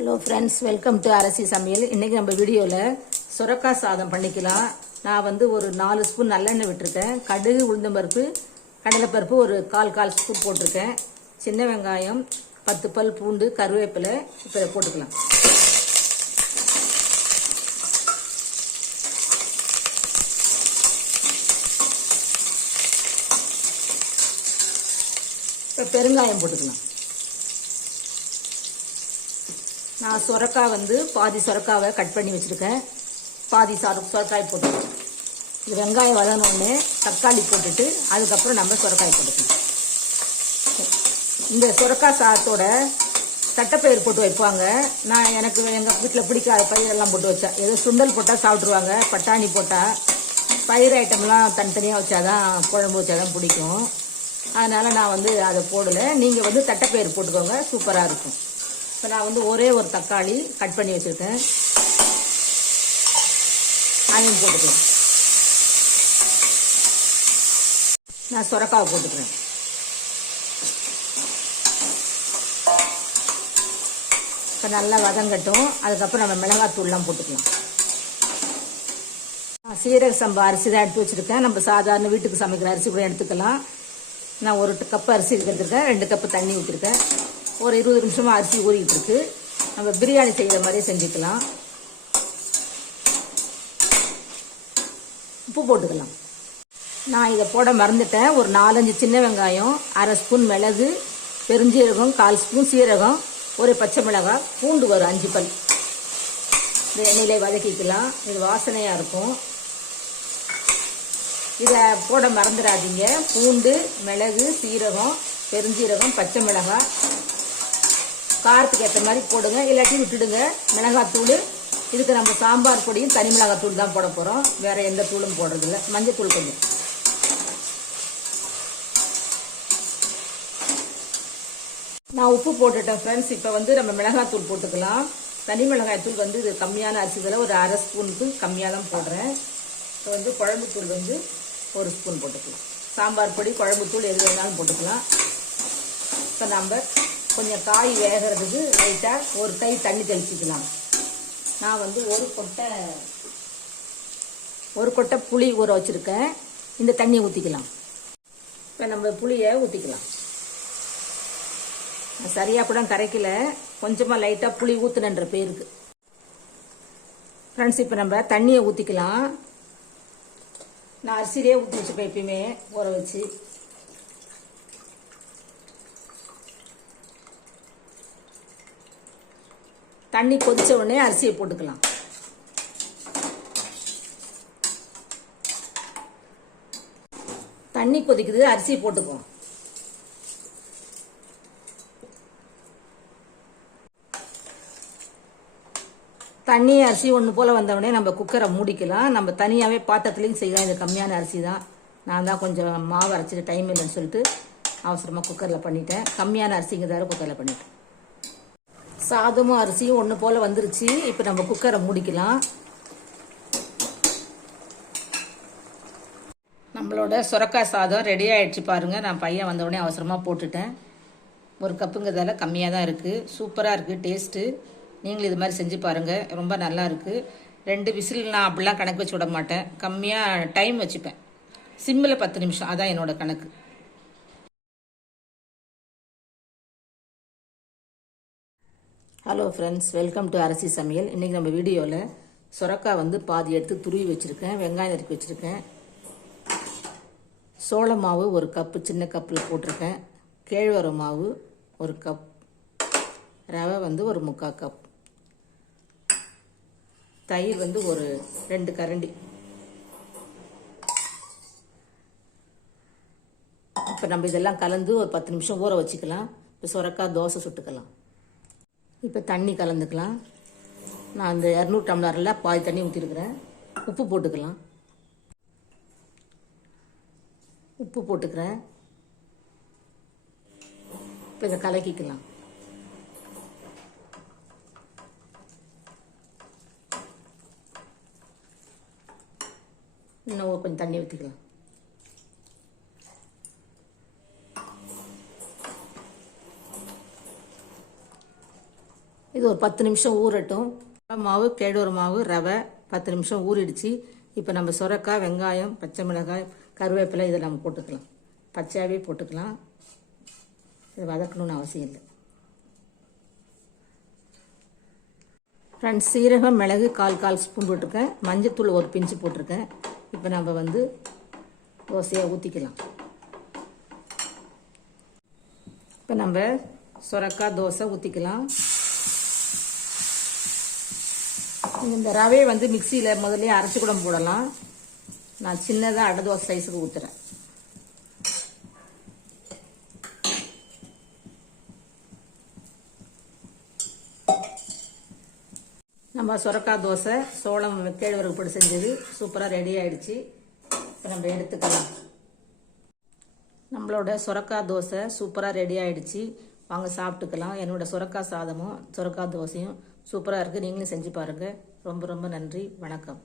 Hello friends, welcome to அரசி சமையல். இன்றைக்கி நம்ம வீடியோவில் சுரக்காய் சாதம் பண்ணிக்கலாம். நான் வந்து ஒரு 4 ஸ்பூன் நல்லெண்ணெய் விட்டுருக்கேன். கடுகு, உளுந்தம்பருப்பு, கடலைப்பருப்பு ஒரு கால் ஸ்பூன் போட்டிருக்கேன். சின்ன வெங்காயம், 10 பல் பூண்டு, கருவேப்பிலை இப்போ போட்டுக்கலாம். இப்போ பெருங்காயம் போட்டுக்கலாம். நான் சுரக்காய் வந்து பாதி சுரக்காவை கட் பண்ணி வச்சுருக்கேன். பாதி சுரக்காய் போட்டுக்கலாம். இது வெங்காயம் வதங்கினோடனே தக்காளி போட்டுட்டு அதுக்கப்புறம் நம்ம சுரக்காய் போட்டுக்கலாம். இந்த சுரக்காய் சாதத்தோட தட்டைப்பயிர் போட்டு வைப்பாங்க. நான் எனக்கு எங்கள் வீட்டில் பிடிக்காத பயிரெல்லாம் போட்டு வச்சேன். ஏதோ சுண்டல் போட்டால் சாப்பிட்ருவாங்க, பட்டாணி போட்டால். பயிர் ஐட்டம்லாம் தனித்தனியாக வச்சாதான், குழம்பு வச்சாதான் பிடிக்கும். அதனால் நான் வந்து அதை போடலை. நீங்கள் வந்து தட்டைப்பயிர் போட்டுக்கோங்க, சூப்பராக இருக்கும். இப்போ நான் வந்து ஒரே ஒரு தக்காளி கட் பண்ணி வச்சுருக்கேன், அதையும் போட்டுக்கலாம். நான் சுரக்காவை போட்டுக்கிறேன். இப்போ நல்லா வதங்கட்டும். அதுக்கப்புறம் நம்ம மிளகாத்தூள்லாம் போட்டுக்கலாம். சீரக சம்பா அரிசி தான் எடுத்து வச்சுருக்கேன். நம்ம சாதாரண வீட்டுக்கு சமைக்கிற அரிசி கூட எடுத்துக்கலாம். நான் 1 கப்பு அரிசி எடுத்துருக்கேன். 2 கப்பு தண்ணி ஊற்றிருக்கேன். ஒரு 20 நிமிஷமாக அரிசி ஊறிக்கிட்டு இருக்கு. நம்ம பிரியாணி செய்கிற மாதிரியே செஞ்சுக்கலாம். உப்பு போட்டுக்கலாம். நான் இதை போட மறந்துட்டேன். ஒரு 4-5 சின்ன வெங்காயம், 1/2 ஸ்பூன் மிளகு, பெருஞ்சீரகம், 1/4 ஸ்பூன் சீரகம், ஒரு பச்சை மிளகாய், பூண்டு ஒரு 5 பல். இந்த எண்ணெயிலே வதக்கிக்கலாம். இது வாசனையாக இருக்கும். இதை போட மறந்துடாதீங்க. பூண்டு, மிளகு, சீரகம், பெருஞ்சீரகம், பச்சை மிளகாய் காரத்துக்கு ஏற்ற மாதிரி போடுங்க, இல்லாட்டி விட்டுடுங்க. மிளகாத்தூள் இதுக்கு நம்ம சாம்பார் பொடியும் தனி மிளகாத்தூள் தான் போட போகிறோம். வேறு எந்த தூளும் போடுறதில்ல. மஞ்சத்தூள் கொஞ்சம். நான் உப்பு போட்டுட்டேன் ஃப்ரெண்ட்ஸ். இப்போ வந்து நம்ம மிளகாத்தூள் போட்டுக்கலாம். தனி மிளகாய்த்தூள் வந்து இது கம்மியான அரிசியில் ஒரு 1/2 ஸ்பூனுக்கு கம்மியாக தான் போடுறேன். இப்போ வந்து குழம்புத்தூள் வந்து 1 ஸ்பூன் போட்டுக்கலாம். சாம்பார் பொடி, குழம்புத்தூள் எது வேணாலும் போட்டுக்கலாம். இப்போ நம்ம கொஞ்சம் காய் வேகிறதுக்கு லைட்டாக ஒரு கை தண்ணி தெளிச்சிக்கலாம். நான் வந்து ஒரு கொட்டை புளி ஊற வச்சுருக்கேன். இந்த தண்ணியை ஊற்றிக்கலாம். இப்போ நம்ம புளியை ஊற்றிக்கலாம். சரியாக கூட கரைக்கல, கொஞ்சமாக லைட்டாக புளி ஊற்றுனன்ற பேருக்கு. ஃப்ரெண்ட்ஸ், இப்போ நம்ம தண்ணியை ஊற்றிக்கலாம். நான் அரிசியிலே ஊற்றி வச்சுப்பேன் எப்பயுமே ஊற வச்சு. தண்ணி கொதிச்ச உடனே அரிசியை போட்டுக்கலாம். தண்ணி கொதிக்குது, அரிசியை போட்டுக்குவோம். தண்ணி அரிசி ஒன்று போல் வந்தவுடனே நம்ம குக்கரை மூடிக்கலாம். நம்ம தனியாகவே பாத்திரத்துலேயும் செய்யலாம். இது கம்மியான அரிசி தான். நான் தான் கொஞ்சம் மாவு அரைச்சிட்டு டைம் இல்லைன்னு சொல்லிட்டு அவசரமாக குக்கரில் பண்ணிட்டேன். கம்மியான அரிசிங்கிறதால குக்கரில் பண்ணிட்டேன். சாதமும் அரிசியும் ஒன்று போல் வந்துருச்சு. இப்போ நம்ம குக்கரை மூடிக்கலாம். நம்மளோட சுரக்காய் சாதம் ரெடி ஆகிடுச்சு பாருங்கள். நான் பையன் வந்தவுடனே அவசரமாக போட்டுட்டேன். 1 கப்புங்கிறதால கம்மியாக தான் இருக்குது. சூப்பராக இருக்குது டேஸ்ட்டு. நீங்களும் இது மாதிரி செஞ்சு பாருங்கள், ரொம்ப நல்லா இருக்குது. 2 விசில் நான் அப்படிலாம் கணக்கு வச்சு விட மாட்டேன். கம்மியாக டைம் வச்சுப்பேன். சிம்மில் 10 நிமிஷம், அதான் என்னோட கணக்கு. ஹலோ ஃப்ரெண்ட்ஸ், வெல்கம் டு அரசி சமையல். இன்றைக்கி நம்ம வீடியோவில் சுரக்காய் வந்து பாதி எடுத்து துருவி வச்சுருக்கேன், வெங்காயம் நறுக்கி வச்சுருக்கேன், சோள மாவு 1 கப்பு சின்ன கப்பில் போட்டிருக்கேன், கேழ்வரகு மாவு 1 கப், ரவை வந்து ஒரு 3/4 கப், தயிர் வந்து ஒரு 2 கரண்டி. இப்போ நம்ம இதெல்லாம் கலந்து ஒரு 10 நிமிஷம் ஊற வச்சுக்கலாம். இப்போ சுரக்காய் தோசை சுட்டுக்கலாம். இப்போ தண்ணி கலந்துக்கலாம். நான் அந்த 200 டம்ளரில் பாதி தண்ணி ஊற்றிருக்கிறேன். உப்பு போட்டுக்கலாம். உப்பு போட்டுக்கிறேன். இப்போ இதை கலக்கிக்கலாம். இன்னும் கொஞ்சம் தண்ணி ஊற்றிக்கலாம். இது ஒரு 10 நிமிஷம் ஊறட்டும். மாவு, கேழ்வரகு மாவு, ரவை 10 நிமிஷம் ஊறிடுச்சு. இப்போ நம்ம சுரைக்காய், வெங்காயம், பச்சை மிளகாய், கருவேப்பிலை இதை நம்ம போட்டுக்கலாம். பச்சையாகவே போட்டுக்கலாம். இது வதக்கணும்னு அவசியம் இல்லை. ஃப்ரெண்ட்ஸ், சீரகம், மிளகு கால் ஸ்பூன் போட்டிருக்கேன். மஞ்சத்தூள் ஒரு பிஞ்சு போட்டிருக்கேன். இப்போ நம்ம வந்து தோசையாக ஊற்றிக்கலாம். இப்போ நம்ம சுரைக்காய் தோசை ஊற்றிக்கலாம். இந்த ரவையை வந்து மிக்சியில் முதல்ல அரைச்சி கூட போடலாம். நான் சின்னதாக அடை தோசை சைஸுக்கு ஊற்றுறேன். நம்ம சுரைக்காய் தோசை சோளம் கேழ்வரகு போட்டு செஞ்சது சூப்பராக ரெடி ஆகிடுச்சு. இப்போ நம்ம எடுத்துக்கலாம். நம்மளோட சுரைக்காய் தோசை சூப்பராக ரெடி ஆகிடுச்சு. வாங்க சாப்பிட்டுக்கலாம். என்னோட சுரைக்காய் சாதமும் சுரைக்காய் தோசையும் சூப்பராக இருக்குது. நீங்களும் செஞ்சு பாருங்கள். ரொம்ப ரொம்ப நன்றி. வணக்கம்.